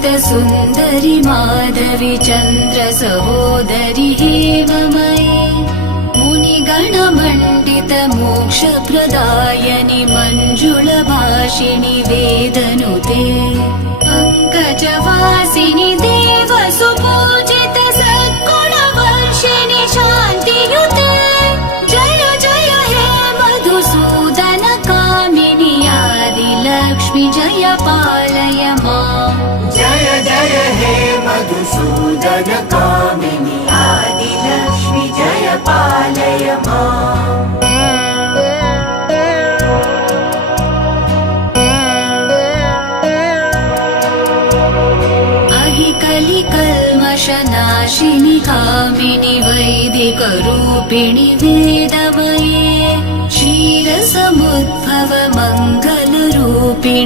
सुन्दरि माधवी चन्द्र सहोदरि हेममयी मुनिगणमण्डित मोक्षप्रदायनि मञ्जुलभाषिणि वेदनुते पङ्कजवासिनि देवसुपूजित सद्गुणवर्षिणि शान्तियुते जय जय हे मधुसूदन कामिनि आदिलक्ष्मि जय पालय माम् जय जय हे मधुसूदन कामिनि आदिलक्ष्मि जय पालय माम् कलिकल्मषनाशिनि कामिनि वैदिकरूपिणि वेदमये क्षीरसमुद्भव मङ्गलरूपिणि